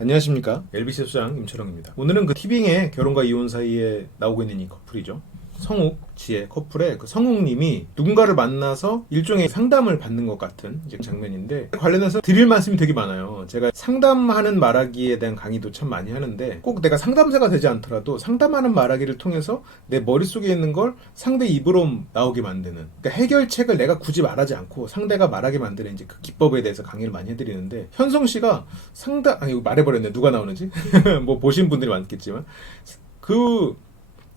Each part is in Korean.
안녕하십니까, LBC 소장 임철영입니다. 오늘은 그 티빙의 결혼과 이혼 사이에 나오고 있는 이 커플이죠. 성욱, 지혜 커플의 그 성욱님이 누군가를 만나서 일종의 상담을 받는 것 같은 이제 장면인데, 관련해서 드릴 말씀이 되게 많아요. 제가 상담하는 말하기에 대한 강의도 참 많이 하는데, 꼭 내가 상담사가 되지 않더라도 상담하는 말하기를 통해서 내 머릿속에 있는 걸 상대 입으로 나오게 만드는, 그러니까 해결책을 내가 굳이 말하지 않고 상대가 말하게 만드는 이제 그 기법에 대해서 강의를 많이 해드리는데, 현성 씨가 이거 말해버렸네. 누가 나오는지 뭐 보신 분들이 많겠지만 그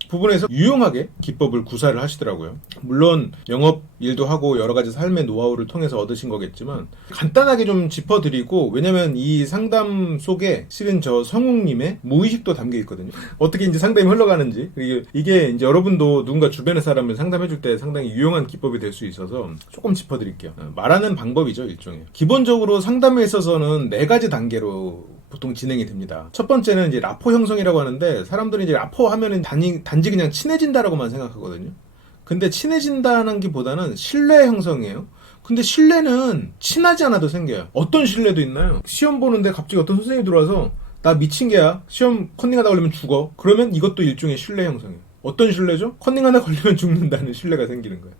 부분에서 유용하게 기법을 구사를 하시더라고요. 물론 영업 일도 하고 여러 가지 삶의 노하우를 통해서 얻으신 거겠지만, 간단하게 좀 짚어드리고, 왜냐면 이 상담 속에 실은 저 성욱님의 무의식도 담겨 있거든요. 어떻게 이제 상담이 흘러가는지, 이게 이제 여러분도 누군가 주변의 사람을 상담해줄 때 상당히 유용한 기법이 될 수 있어서 조금 짚어드릴게요. 말하는 방법이죠, 일종의. 기본적으로 상담에 있어서는 4가지 단계로 보통 진행이 됩니다. 첫 번째는 이제 라포 형성이라고 하는데, 사람들이 이제 라포 하면은 단지 그냥 친해진다라고만 생각하거든요. 근데 친해진다는 게 보다는 신뢰 형성이에요. 근데 신뢰는 친하지 않아도 생겨요. 어떤 신뢰도 있나요? 시험 보는데 갑자기 어떤 선생님이 들어와서 나 미친 개야, 시험 컨닝 하다 걸리면 죽어. 그러면 이것도 일종의 신뢰 형성이에요. 어떤 신뢰죠? 컨닝 하다 걸리면 죽는다는 신뢰가 생기는 거예요.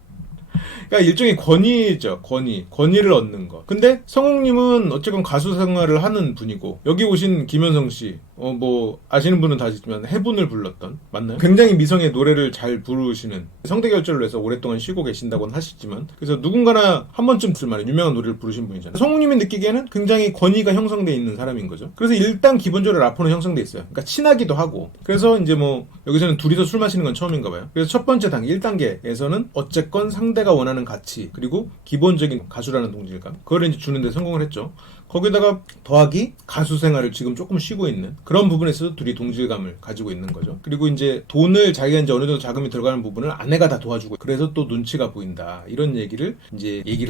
그러니까 일종의 권위죠. 권위를 얻는 거. 근데 성욱님은 어쨌건 가수 생활을 하는 분이고, 여기 오신 김현성 씨, 뭐 아시는 분은 다 아시지만 해분을 불렀던, 맞나요? 굉장히 미성의 노래를 잘 부르시는, 성대결절로 해서 오랫동안 쉬고 계신다고는 하시지만, 그래서 누군가나 한 번쯤 들만한 유명한 노래를 부르신 분이잖아요. 성욱님이 느끼기에는 굉장히 권위가 형성돼 있는 사람인 거죠. 그래서 일단 기본적으로 라포는 형성돼 있어요. 그러니까 친하기도 하고. 그래서 이제 뭐 여기서는 둘이서 술 마시는 건 처음인가 봐요. 그래서 첫 번째 단계 1단계에서는 어쨌건 상대가 원하는 가치, 그리고 기본적인 가수라는 동질감, 그거를 이제 주는데 성공을 했죠. 거기다가 더하기 가수 생활을 지금 조금 쉬고 있는 그런 부분에서도 둘이 동질감을 가지고 있는 거죠. 그리고 이제 돈을 자기가 이제 어느 정도 자금이 들어가는 부분을 아내가 다 도와주고, 그래서 또 눈치가 보인다, 이런 얘기를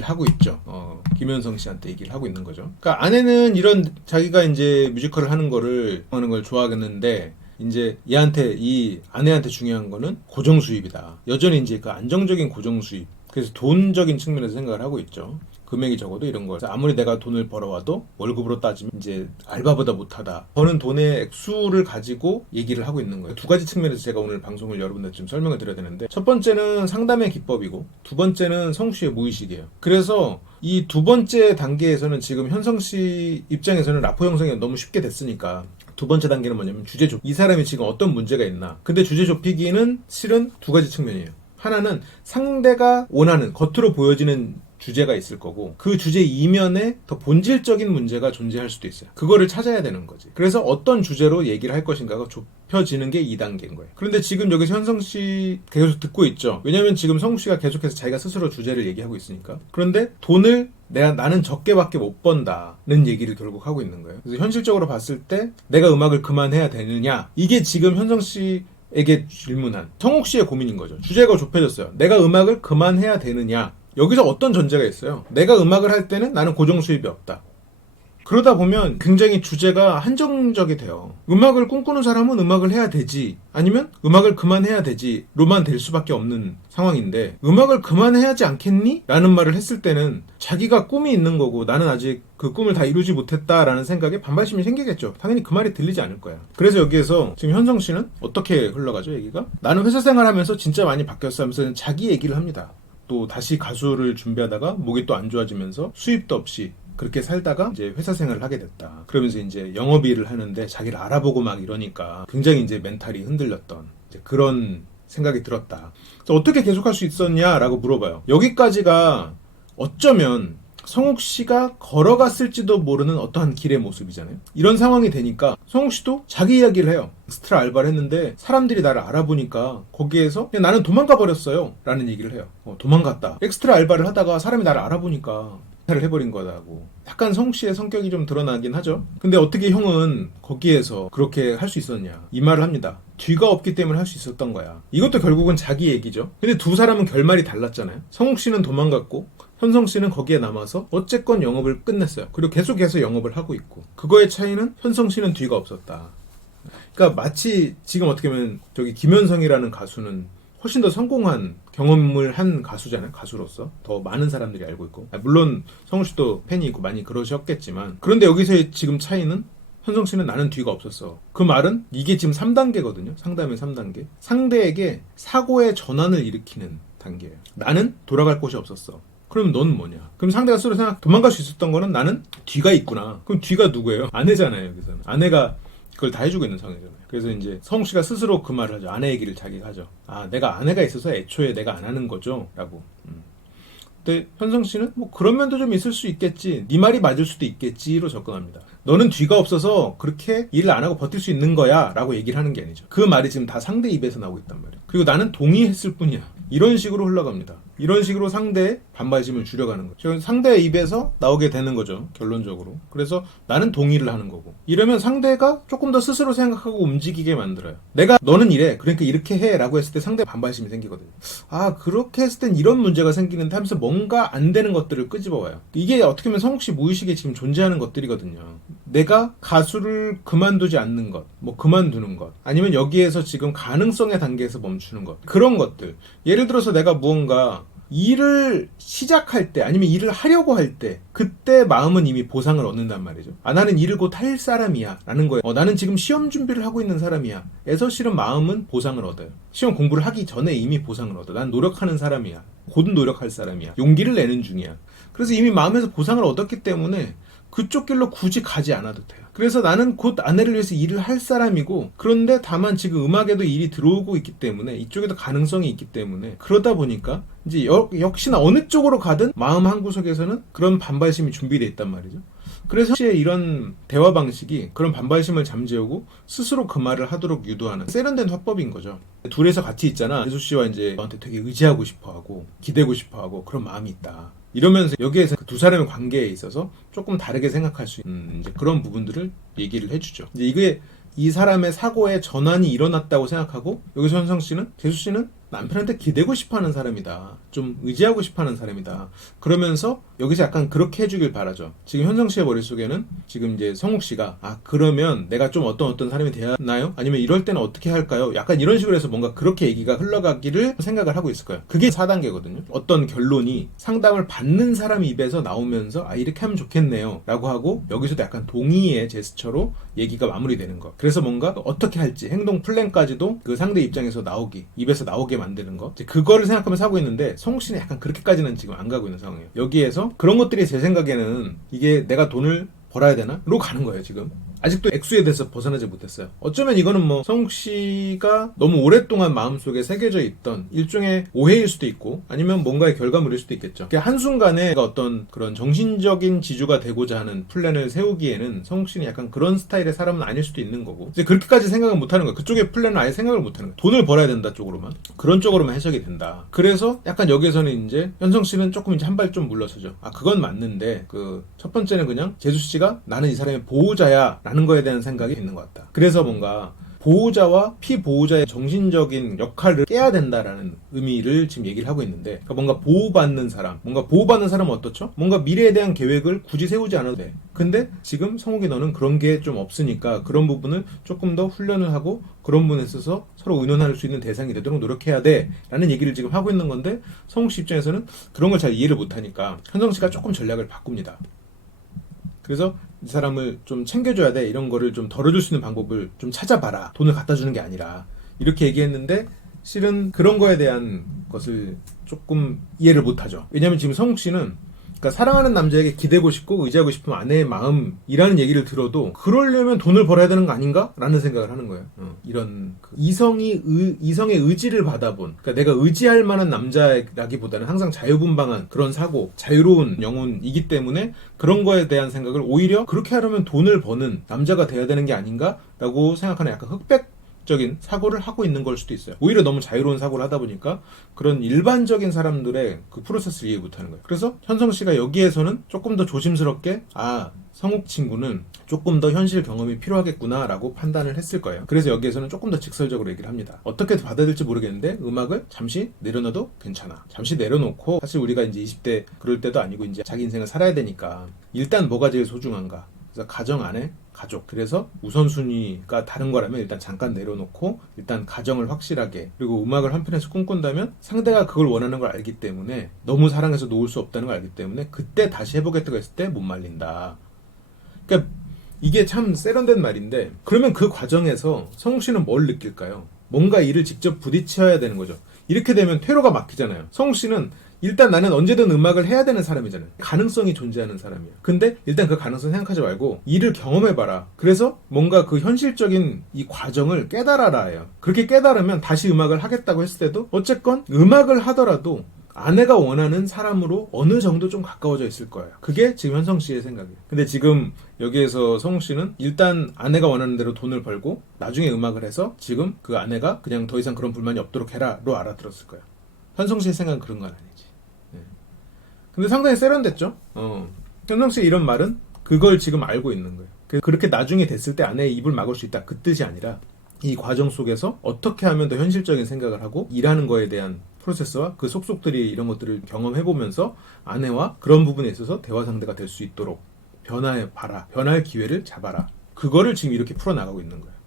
하고 있죠. 김현성 씨한테 얘기를 하고 있는 거죠. 그러니까 아내는 이런 자기가 이제 뮤지컬을 하는 걸 좋아하겠는데, 이제 이 아내한테 중요한 거는 고정 수입이다. 여전히 이제 그 안정적인 고정 수입. 그래서 돈적인 측면에서 생각을 하고 있죠. 금액이 적어도 이런 거. 아무리 내가 돈을 벌어와도 월급으로 따지면 이제 알바보다 못하다. 버는 돈의 액수를 가지고 얘기를 하고 있는 거예요. 2가지 측면에서 제가 오늘 방송을 여러분들 좀 설명을 드려야 되는데, 첫 번째는 상담의 기법이고, 두 번째는 성욱 씨의 무의식이에요. 그래서 이 2번째 단계에서는 지금 현성 씨 입장에서는 라포 형성이 너무 쉽게 됐으니까, 2번째 단계는 뭐냐면 주제 좁. 이 사람이 지금 어떤 문제가 있나. 근데 주제 좁히기는 실은 2가지 측면이에요. 하나는 상대가 원하는 겉으로 보여지는 주제가 있을 거고, 그 주제 이면에 더 본질적인 문제가 존재할 수도 있어요. 그거를 찾아야 되는 거지. 그래서 어떤 주제로 얘기를 할 것인가가 좁혀지는 게 2단계인 거예요. 그런데 지금 여기서 현성 씨 계속 듣고 있죠. 왜냐면 지금 성욱 씨가 계속해서 자기가 스스로 주제를 얘기하고 있으니까. 그런데 돈을 나는 적게밖에 못 번다는 얘기를 결국 하고 있는 거예요. 그래서 현실적으로 봤을 때 내가 음악을 그만해야 되느냐, 이게 지금 현성 씨에게 질문한 성욱 씨의 고민인 거죠. 주제가 좁혀졌어요. 내가 음악을 그만해야 되느냐. 여기서 어떤 전제가 있어요? 내가 음악을 할 때는 나는 고정 수입이 없다. 그러다 보면 굉장히 주제가 한정적이 돼요. 음악을 꿈꾸는 사람은 음악을 해야 되지, 아니면 음악을 그만해야 되지 로만 될 수밖에 없는 상황인데, 음악을 그만해야 하지 않겠니? 라는 말을 했을 때는 자기가 꿈이 있는 거고, 나는 아직 그 꿈을 다 이루지 못했다라는 생각에 반발심이 생기겠죠. 당연히 그 말이 들리지 않을 거야. 그래서 여기에서 지금 현성 씨는 어떻게 흘러가죠, 얘기가? 나는 회사 생활하면서 진짜 많이 바뀌었어 하면서 자기 얘기를 합니다. 또 다시 가수를 준비하다가 목이 또 안 좋아지면서 수입도 없이 그렇게 살다가 이제 회사 생활을 하게 됐다. 그러면서 이제 영업 일을 하는데 자기를 알아보고 막 이러니까 굉장히 이제 멘탈이 흔들렸던 이제 그런 생각이 들었다. 그래서 어떻게 계속할 수 있었냐라고 물어봐요. 여기까지가 어쩌면 성욱 씨가 걸어갔을지도 모르는 어떠한 길의 모습이잖아요. 이런 상황이 되니까 성욱 씨도 자기 이야기를 해요. 엑스트라 알바를 했는데 사람들이 나를 알아보니까 거기에서 그냥 나는 도망가 버렸어요 라는 얘기를 해요. 도망갔다. 엑스트라 알바를 하다가 사람이 나를 알아보니까 를 해버린 거다고. 약간 성욱 씨의 성격이 좀 드러나긴 하죠. 근데 어떻게 형은 거기에서 그렇게 할 수 있었냐, 이 말을 합니다. 뒤가 없기 때문에 할 수 있었던 거야. 이것도 결국은 자기 얘기죠. 근데 두 사람은 결말이 달랐잖아요. 성욱 씨는 도망갔고 현성 씨는 거기에 남아서 어쨌건 영업을 끝냈어요. 그리고 계속해서 영업을 하고 있고, 그거의 차이는 현성 씨는 뒤가 없었다. 그러니까 마치 지금 어떻게 보면 저기 김현성이라는 가수는 훨씬 더 성공한 경험을 한 가수잖아요. 가수로서 더 많은 사람들이 알고 있고, 물론 성우 씨도 팬이 있고 많이 그러셨겠지만, 그런데 여기서의 지금 차이는 현성 씨는 나는 뒤가 없었어. 그 말은 이게 지금 3단계거든요. 상담의 3단계. 상대에게 사고의 전환을 일으키는 단계예요. 나는 돌아갈 곳이 없었어. 그럼 넌 뭐냐? 그럼 상대가 스스로 도망갈 수 있었던 거는 나는 뒤가 있구나. 그럼 뒤가 누구예요? 아내잖아요, 여기서는. 아내가 그걸 다 해주고 있는 상황이잖아요. 그래서 이제 성욱 씨가 스스로 그 말을 하죠. 아내 얘기를 자기가 하죠. 아, 내가 아내가 있어서 애초에 내가 안 하는 거죠? 라고. 근데 현성 씨는 뭐 그런 면도 좀 있을 수 있겠지. 네 말이 맞을 수도 있겠지로 접근합니다. 너는 뒤가 없어서 그렇게 일을 안 하고 버틸 수 있는 거야 라고 얘기를 하는 게 아니죠. 그 말이 지금 다 상대 입에서 나오고 있단 말이에요. 그리고 나는 동의했을 뿐이야. 이런 식으로 흘러갑니다. 이런 식으로 상대의 반발심을 줄여가는 거죠. 상대의 입에서 나오게 되는 거죠. 결론적으로. 그래서 나는 동의를 하는 거고. 이러면 상대가 조금 더 스스로 생각하고 움직이게 만들어요. 내가 너는 이래. 그러니까 이렇게 해. 라고 했을 때 상대 반발심이 생기거든요. 아, 그렇게 했을 땐 이런 문제가 생기는데 하면서 뭔가 안 되는 것들을 끄집어와요. 이게 어떻게 보면 성욱 씨 무의식에 지금 존재하는 것들이거든요. 내가 가수를 그만두지 않는 것, 뭐 그만두는 것, 아니면 여기에서 지금 가능성의 단계에서 멈추는 것, 그런 것들. 예를 들어서 내가 무언가 일을 시작할 때 아니면 일을 하려고 할 때 그때 마음은 이미 보상을 얻는단 말이죠. 아, 나는 일을 곧 할 사람이야 라는 거예요. 나는 지금 시험 준비를 하고 있는 사람이야 에서 실은 마음은 보상을 얻어요. 시험 공부를 하기 전에 이미 보상을 얻어. 난 노력하는 사람이야. 곧 노력할 사람이야. 용기를 내는 중이야. 그래서 이미 마음에서 보상을 얻었기 때문에 그쪽 길로 굳이 가지 않아도 돼요. 그래서 나는 곧 아내를 위해서 일을 할 사람이고, 그런데 다만 지금 음악에도 일이 들어오고 있기 때문에 이쪽에도 가능성이 있기 때문에 그러다 보니까 이제 역시나 어느 쪽으로 가든 마음 한구석에서는 그런 반발심이 준비되어 있단 말이죠. 그래서 이런 대화 방식이 그런 반발심을 잠재우고 스스로 그 말을 하도록 유도하는 세련된 화법인 거죠. 둘이서 같이 있잖아. 예수 씨와 이제 너한테 되게 의지하고 싶어하고 기대고 싶어하고 그런 마음이 있다. 이러면서 여기에서 그 두 사람의 관계에 있어서 조금 다르게 생각할 수 있는 이제 그런 부분들을 얘기를 해주죠. 이제 이게 이 사람의 사고에 전환이 일어났다고 생각하고 여기서 현성 씨는 재수 씨는 남편한테 기대고 싶어하는 사람이다. 좀 의지하고 싶어하는 사람이다. 그러면서 여기서 약간 그렇게 해주길 바라죠. 지금 현성 씨의 머릿속에는 지금 이제 성욱 씨가 아 그러면 내가 좀 어떤 사람이 되었나요? 아니면 이럴 때는 어떻게 할까요? 약간 이런 식으로 해서 뭔가 그렇게 얘기가 흘러가기를 생각을 하고 있을 거예요. 그게 4단계거든요. 어떤 결론이 상담을 받는 사람 입에서 나오면서 아 이렇게 하면 좋겠네요 라고 하고 여기서도 약간 동의의 제스처로 얘기가 마무리되는 거. 그래서 뭔가 어떻게 할지 행동 플랜까지도 그 상대 입장에서 입에서 나오게 만드는 거. 이제 그거를 생각하면서 하고 있는데 성욱 씨는 약간 그렇게까지는 지금 안 가고 있는 상황이에요. 여기에서 그런 것들이 제 생각에는 이게 내가 돈을 벌어야 되나? 로 가는 거예요, 지금. 아직도 액수에 대해서 벗어나지 못했어요. 어쩌면 이거는 뭐 성욱 씨가 너무 오랫동안 마음속에 새겨져 있던 일종의 오해일 수도 있고 아니면 뭔가의 결과물일 수도 있겠죠. 한순간에 어떤 그런 정신적인 지주가 되고자 하는 플랜을 세우기에는 성욱 씨는 약간 그런 스타일의 사람은 아닐 수도 있는 거고 이제 그렇게까지 생각을 못하는 거예요. 그쪽의 플랜은 아예 생각을 못하는 거예요. 돈을 벌어야 된다 쪽으로만 그런 쪽으로만 해석이 된다. 그래서 약간 여기에서는 이제 현성 씨는 조금 이제 한 발 좀 물러서죠. 아 그건 맞는데 그 첫 번째는 그냥 재수 씨가 나는 이 사람의 보호자야 라는 거에 대한 생각이 있는 것 같다. 그래서 뭔가 보호자와 피보호자의 정신적인 역할을 깨야 된다라는 의미를 지금 얘기를 하고 있는데 그러니까 뭔가 보호받는 사람은 어떻죠? 뭔가 미래에 대한 계획을 굳이 세우지 않아도 돼. 근데 지금 성욱이 너는 그런 게 좀 없으니까 그런 부분을 조금 더 훈련을 하고 그런 부분에 있어서 서로 의논할 수 있는 대상이 되도록 노력해야 돼 라는 얘기를 지금 하고 있는 건데 성욱 씨 입장에서는 그런 걸 잘 이해를 못하니까 현성 씨가 조금 전략을 바꿉니다. 그래서 이 사람을 좀 챙겨줘야 돼. 이런 거를 좀 덜어줄 수 있는 방법을 좀 찾아봐라. 돈을 갖다 주는 게 아니라. 이렇게 얘기했는데 실은 그런 거에 대한 것을 조금 이해를 못하죠. 왜냐면 지금 성욱 씨는 그러니까 사랑하는 남자에게 기대고 싶고 의지하고 싶은 아내의 마음이라는 얘기를 들어도 그러려면 돈을 벌어야 되는 거 아닌가? 라는 생각을 하는 거예요. 이런 이성의 의지를 받아본 그러니까 내가 의지할 만한 남자라기보다는 항상 자유분방한 그런 사고 자유로운 영혼이기 때문에 그런 거에 대한 생각을 오히려 그렇게 하려면 돈을 버는 남자가 돼야 되는 게 아닌가? 라고 생각하는 약간 적인 사고를 하고 있는 걸 수도 있어요. 오히려 너무 자유로운 사고를 하다 보니까 그런 일반적인 사람들의 그 프로세스를 이해 못하는 거예요. 그래서 현성 씨가 여기에서는 조금 더 조심스럽게 성욱 친구는 조금 더 현실 경험이 필요하겠구나 라고 판단을 했을 거예요. 그래서 여기에서는 조금 더 직설적으로 얘기를 합니다. 어떻게 받아들일지 모르겠는데 음악을 잠시 내려놔도 괜찮아. 잠시 내려놓고 사실 우리가 이제 20대 그럴 때도 아니고 이제 자기 인생을 살아야 되니까 일단 뭐가 제일 소중한가? 그래서 가정 안에 가족. 그래서 우선순위가 다른 거라면 일단 잠깐 내려놓고 일단 가정을 확실하게 그리고 음악을 한편에서 꿈꾼다면 상대가 그걸 원하는 걸 알기 때문에 너무 사랑해서 놓을 수 없다는 걸 알기 때문에 그때 다시 해보겠다고 했을 때 못 말린다. 그러니까 이게 참 세련된 말인데, 그러면 그 과정에서 성욱 씨는 뭘 느낄까요? 뭔가 일을 직접 부딪혀야 되는 거죠. 이렇게 되면 퇴로가 막히잖아요. 성욱 씨는 일단 나는 언제든 음악을 해야 되는 사람이잖아요. 가능성이 존재하는 사람이에요. 근데 일단 그 가능성 생각하지 말고 일을 경험해봐라. 그래서 뭔가 그 현실적인 이 과정을 깨달아라 해요. 그렇게 깨달으면 다시 음악을 하겠다고 했을 때도 어쨌건 음악을 하더라도 아내가 원하는 사람으로 어느 정도 좀 가까워져 있을 거예요. 그게 지금 현성 씨의 생각이에요. 근데 지금 여기에서 성욱 씨는 일단 아내가 원하는 대로 돈을 벌고 나중에 음악을 해서 지금 그 아내가 그냥 더 이상 그런 불만이 없도록 해라로 알아들었을 거예요. 현성 씨의 생각은 그런 건 아니지. 네. 근데 상당히 세련됐죠? 현성 씨의 이런 말은 그걸 지금 알고 있는 거예요. 그렇게 나중에 됐을 때 아내의 입을 막을 수 있다. 그 뜻이 아니라 이 과정 속에서 어떻게 하면 더 현실적인 생각을 하고 일하는 거에 대한 프로세스와 그 속속들이 이런 것들을 경험해보면서 아내와 그런 부분에 있어서 대화 상대가 될 수 있도록 변화해봐라. 변할 기회를 잡아라. 그거를 지금 이렇게 풀어나가고 있는 거예요.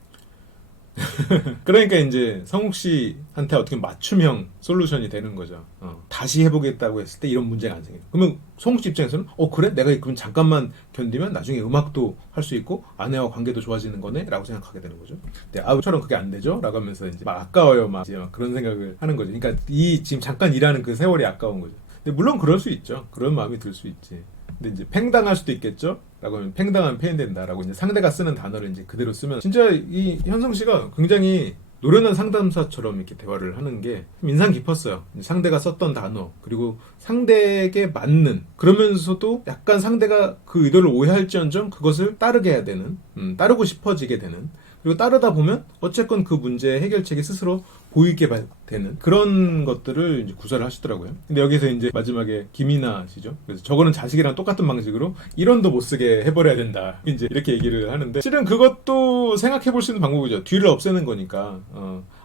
그러니까 이제 성욱 씨한테 어떻게 맞춤형 솔루션이 되는 거죠. 다시 해보겠다고 했을 때 이런 문제가 안 생겨요. 그러면 성욱 씨 입장에서는 그래? 내가 그럼 잠깐만 견디면 나중에 음악도 할 수 있고 아내와 관계도 좋아지는 거네? 라고 생각하게 되는 거죠. 근데 저는 그게 안 되죠? 라고 하면서 이제 막 아까워요. 이제 막 그런 생각을 하는 거죠. 그러니까 이 지금 잠깐 일하는 그 세월이 아까운 거죠. 근데 물론 그럴 수 있죠. 그런 마음이 들 수 있지. 근데 이제 팽당할 수도 있겠죠? 라고 하면 팽당하면 폐인된다라고 이제 상대가 쓰는 단어를 이제 그대로 쓰면 진짜 이 현성 씨가 굉장히 노련한 상담사처럼 이렇게 대화를 하는 게 인상 깊었어요. 상대가 썼던 단어 그리고 상대에게 맞는 그러면서도 약간 상대가 그 의도를 오해할지언정 그것을 따르게 해야 되는 따르고 싶어지게 되는 그리고 따르다 보면 어쨌건 그 문제의 해결책이 스스로 보이게 되는 그런 것들을 이제 구사를 하시더라고요. 근데 여기서 이제 마지막에 김이나 씨죠. 그래서 저거는 자식이랑 똑같은 방식으로 1원도 못 쓰게 해버려야 된다. 이제 이렇게 얘기를 하는데 실은 그것도 생각해 볼 수 있는 방법이죠. 뒤를 없애는 거니까.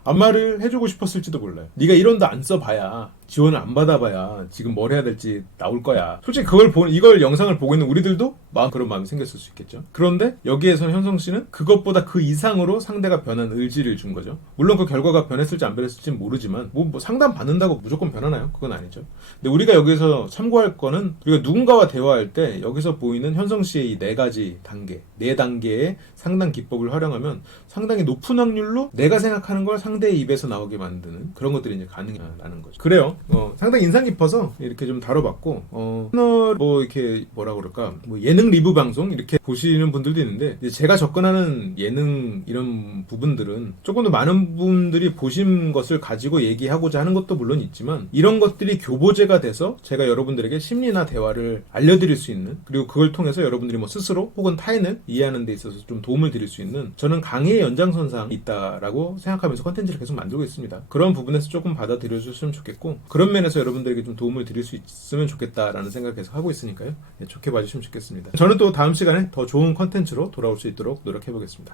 안마를 해주고 싶었을지도 몰라요. 네가 1원도 안 써봐야 지원을 안 받아봐야 지금 뭘 해야 될지 나올 거야. 솔직히 이걸 영상을 보고 있는 우리들도 그런 마음이 생겼을 수 있겠죠. 그런데 여기에서 현성 씨는 그것보다 그 이상으로 상대가 변한 의지를 준 거죠. 물론 그 결과가 변했을지 안 변했을지는 모르지만 뭐 상담 받는다고 무조건 변하나요? 그건 아니죠. 근데 우리가 여기서 참고할 거는 우리가 누군가와 대화할 때 여기서 보이는 현성 씨의 이 4가지 단계, 4단계의 상담 기법을 활용하면 상당히 높은 확률로 내가 생각하는 걸 상대의 입에서 나오게 만드는 그런 것들이 이제 가능하다는 거죠. 그래요. 상당히 인상 깊어서 이렇게 좀 다뤄봤고, 채널 이렇게 뭐라 그럴까, 예능 리뷰 방송 이렇게 보시는 분들도 있는데, 이제 제가 접근하는 예능 이런 부분들은 조금 더 많은 분들이 보신 것을 가지고 얘기하고자 하는 것도 물론 있지만, 이런 것들이 교보제가 돼서 제가 여러분들에게 심리나 대화를 알려드릴 수 있는, 그리고 그걸 통해서 여러분들이 스스로 혹은 타인을 이해하는 데 있어서 좀 도움을 드릴 수 있는, 저는 강의의 연장선상 있다라고 생각하면서 컨텐츠를 계속 만들고 있습니다. 그런 부분에서 조금 받아들여 주셨으면 좋겠고, 그런 면에서 여러분들에게 좀 도움을 드릴 수 있으면 좋겠다라는 생각을 계속 하고 있으니까요. 좋게 봐주시면 좋겠습니다. 저는 또 다음 시간에 더 좋은 컨텐츠로 돌아올 수 있도록 노력해보겠습니다.